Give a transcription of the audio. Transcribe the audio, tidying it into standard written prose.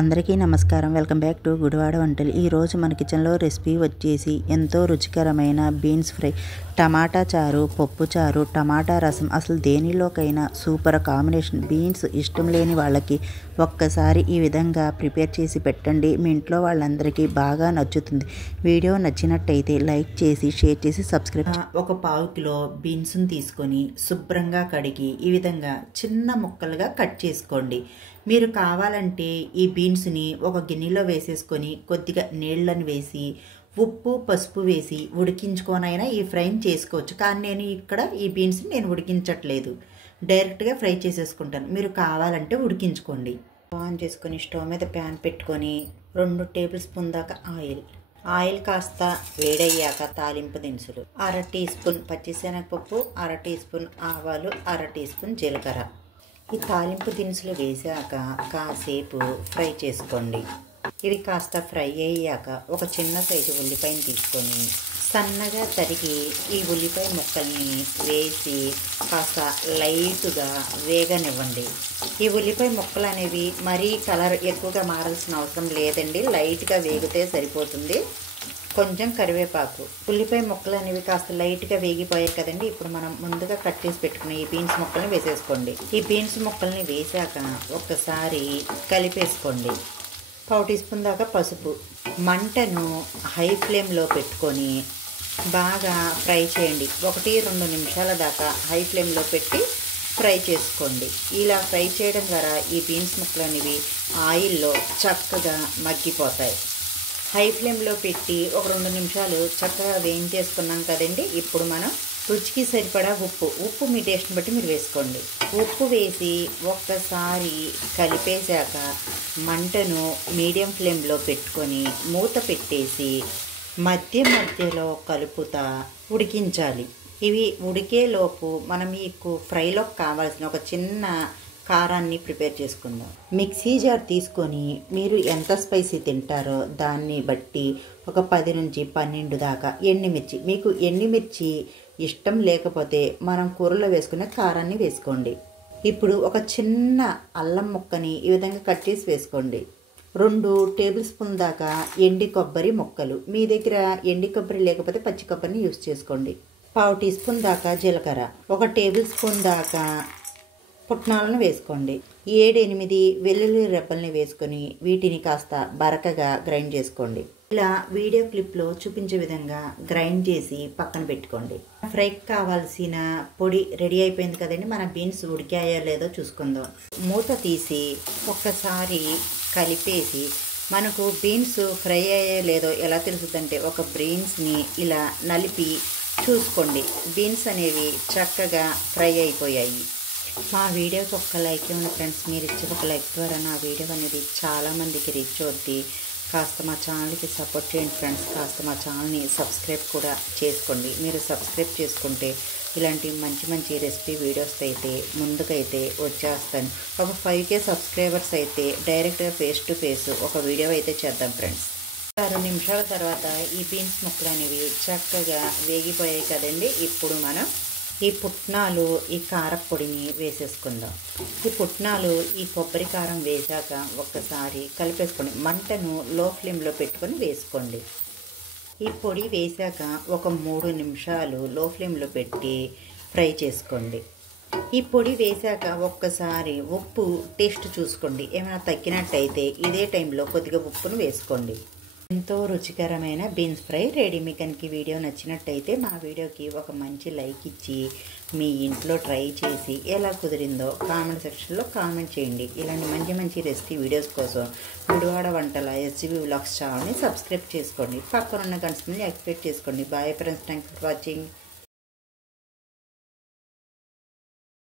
అందరికీ నమస్కారం. Welcome back to Gudivada వంటలు. ఈరోజు మన కిచెన్లో రెసిపీ వచ్చేసి ఎంతో రుచికరమైన బీన్స్ ఫ్రై, టమాటా చారు, పప్పు చారు, టమాటా రసం. అసలు దేనిలోకైనా సూపర్ కాంబినేషన్. బీన్స్ ఇష్టం లేని వాళ్ళకి ఒక్కసారి ఈ విధంగా ప్రిపేర్ చేసి పెట్టండి, మీ ఇంట్లో వాళ్ళందరికీ బాగా నచ్చుతుంది. వీడియో నచ్చినట్టయితే లైక్ చేసి, షేర్ చేసి, సబ్స్క్రైబ్. ఒక పావు కిలో బీన్స్ని తీసుకొని శుభ్రంగా కడిగి ఈ విధంగా చిన్న ముక్కలుగా కట్ చేసుకోండి. మీరు కావాలంటే ఈ బీన్స్ని ఒక గిన్నెలో వేసేసుకొని కొద్దిగా నీళ్ళని వేసి ఉప్పు పసుపు వేసి ఉడికించుకొనైనా ఈ ఫ్రైని చేసుకోవచ్చు. కానీ నేను ఇక్కడ ఈ బీన్స్ని నేను ఉడికించట్లేదు, డైరెక్ట్గా ఫ్రై చేసేసుకుంటాను. మీరు కావాలంటే ఉడికించుకోండి. ఆన్ చేసుకొని స్టవ్ మీద ప్యాన్ పెట్టుకొని 2 టేబుల్ స్పూన్ దాకా ఆయిల్ కాస్త వేడయ్యాక తాలింపు దినుసులు 1/2 టీ స్పూన్ పచ్చిశనగపప్పు, 1/2 టీ స్పూన్ ఆవాలు, 1/2 టీ స్పూన్ జీలకర్ర. ఈ తాలింపు దినుసులు వేసాక కాసేపు ఫ్రై చేసుకోండి. ఇవి కాస్త ఫ్రై అయ్యాక ఒక చిన్న సైజు ఉల్లిపాయని తీసుకొని సన్నగా తరిగి ఈ ఉల్లిపాయ ముక్కల్ని వేసి కాస్త లైట్గా వేగనివ్వండి. ఈ ఉల్లిపాయ ముక్కలు అనేవి మరీ కలర్ ఎక్కువగా మారాల్సిన అవసరం లేదండి, లైట్గా వేగితే సరిపోతుంది. కొంచెం కరివేపాకు, ఉల్లిపాయ ముక్కలు అనేవి కాస్త లైట్గా వేగిపోయాయి కదండి. ఇప్పుడు మనం ముందుగా కట్ చేసి పెట్టుకున్న ఈ బీన్స్ ముక్కల్ని వేసేసుకోండి. ఈ బీన్స్ ముక్కల్ని వేసాక ఒక్కసారి కలిపేసుకోండి. 1/4 టీ స్పూన్ దాకా పసుపు. మంటను హై ఫ్లేమ్లో పెట్టుకొని బాగా ఫ్రై చేయండి. 1-2 నిమిషాల దాకా హై ఫ్లేమ్లో పెట్టి ఫ్రై చేసుకోండి. ఇలా ఫ్రై చేయడం ద్వారా ఈ బీన్స్ ముక్కలు అనేవి ఆయిల్లో చక్కగా మగ్గిపోతాయి. హై ఫ్లేమ్లో పెట్టి ఒక 2 నిమిషాలు చక్కగా వేయించేసుకున్నాం కదండి. ఇప్పుడు మనం రుచికి సరిపడా ఉప్పు మీ టేస్ట్ని బట్టి మీరు వేసుకోండి. ఉప్పు వేసి ఒక్కసారి కలిపేశాక మంటను మీడియం ఫ్లేమ్లో పెట్టుకొని మూత పెట్టేసి మధ్యలో కలుపుతా ఉడికించాలి. ఇవి ఉడికేలోపు మనం మీకు ఫ్రైలో కావాల్సిన ఒక చిన్న కారాన్ని ప్రిపేర్ చేసుకుందాం. మిక్సీ జార్ తీసుకొని మీరు ఎంత స్పైసీ తింటారో దాన్ని బట్టి ఒక 10 నుంచి 12 దాకా ఎండుమిర్చి, మీకు ఎండుమిర్చి ఇష్టం లేకపోతే మనం కూరలో వేసుకునే కారాన్ని వేసుకోండి. ఇప్పుడు ఒక చిన్న అల్లం ముక్కని ఈ విధంగా కట్ చేసి వేసుకోండి. 2 టేబుల్ స్పూన్ దాకా ఎండి కొబ్బరి ముక్కలు, మీ దగ్గర ఎండి కొబ్బరి లేకపోతే పచ్చి కొబ్బరిని యూస్ చేసుకోండి. 1/2 టీ స్పూన్ దాకా జీలకర్ర, 1 టేబుల్ స్పూన్ దాకా పుట్నాలను వేసుకోండి. 7-8 వెల్లుల్లి రెబ్బల్ని వేసుకొని వీటిని కాస్త బరకగా గ్రైండ్ చేసుకోండి. ఇలా వీడియో క్లిప్లో చూపించే విధంగా గ్రైండ్ చేసి పక్కన పెట్టుకోండి. ఫ్రైకి కావాల్సిన పొడి రెడీ అయిపోయింది కదండి. మన బీన్స్ ఉడికాయో లేదో చూసుకుందాం. మూత తీసి ఒక్కసారి కలిపేసి మనకు బీన్స్ ఫ్రై అయ్యో లేదో ఎలా తెలుస్తుందంటే ఒక బీన్స్ని ఇలా నలిపి చూసుకోండి. బీన్స్ అనేవి చక్కగా ఫ్రై అయిపోయాయి. మా వీడియోకి ఒక్క లైక్ ఇవ్వండి ఫ్రెండ్స్. మీరు ఇచ్చే ఒక లైక్ ద్వారా నా వీడియో అనేది చాలామందికి రీచ్ అవుద్ది. కాస్త మా ఛానల్కి సపోర్ట్ చేయండి ఫ్రెండ్స్. కాస్త మా ఛానల్ని సబ్స్క్రైబ్ కూడా చేసుకోండి. మీరు సబ్స్క్రైబ్ చేసుకుంటే ఇలాంటి మంచి రెసిపీ వీడియోస్ అయితే ముందుకైతే వచ్చేస్తాను. ఒక 5K సబ్స్క్రైబర్స్ అయితే డైరెక్ట్గా ఫేస్ టు ఫేస్ ఒక వీడియో అయితే చేద్దాం ఫ్రెండ్స్. 6 నిమిషాల తర్వాత ఈ బీన్స్ ముక్కలు అనేవి చక్కగా వేగిపోయాయి కదండి. ఇప్పుడు మనం ఈ పుట్నాలు, ఈ కారపొడిని వేసేసుకుందాం. ఈ పుట్నాలు, ఈ కొబ్బరి కారం వేసాక ఒక్కసారి కలిపేసుకోండి. మంటను లో ఫ్లేమ్లో పెట్టుకొని వేసుకోండి. ఈ పొడి వేసాక ఒక 3 నిమిషాలు లో ఫ్లేమ్లో పెట్టి ఫ్రై చేసుకోండి. ఈ పొడి వేసాక ఒక్కసారి ఉప్పు టేస్ట్ చూసుకోండి. ఏమైనా తగ్గినట్టయితే ఇదే టైంలో కొద్దిగా ఉప్పును వేసుకోండి. ఎంతో రుచికరమైన బీన్స్ ఫ్రై రెడీ. మీకు కనుక వీడియో నచ్చినట్టయితే మా వీడియోకి ఒక మంచి లైక్ ఇచ్చి మీ ఇంట్లో ట్రై చేసి ఎలా కుదిరిందో కామెంట్ సెక్షన్లో కామెంట్ చేయండి. ఇలాంటి మంచి రెసిపీ వీడియోస్ కోసం గుడివాడ వంటల SGB వ్లాగ్స్ ఛానల్ని సబ్స్క్రైబ్ చేసుకోండి. పక్కనున్న గంటని యాక్టివేట్ చేసుకోండి. Bye friends, thanks for watching.